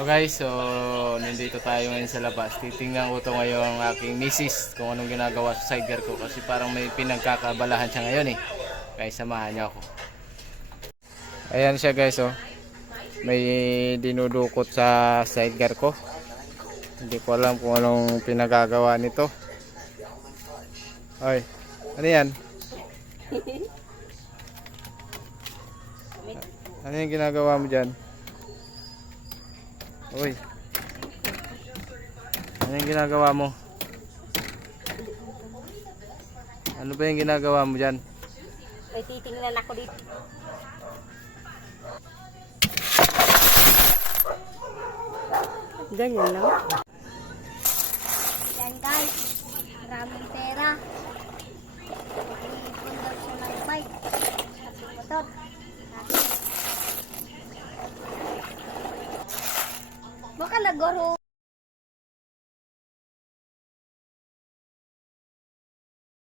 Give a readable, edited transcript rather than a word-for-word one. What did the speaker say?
So guys, nandito tayo ngayon sa labas. Titingnan ko ito ngayon ang aking misis kung anong ginagawa sa sidecar ko kasi parang may pinagkakabalahan siya ngayon eh. Kaya samahan niyo ako. Ayan siya guys oh. May dinudukot sa sidecar ko. Hindi ko alam kung anong pinagagawa nito. Oy, ano yan? Ano yung ginagawa mo dyan? Uy. Ano yung ginagawa mo? Ano ba yung ginagawa mo dyan? May titingnan ako dito. Ganyan lang. Yan guys, maraming pera. Ipon daw siya ng bike at motor. Baka nagoro.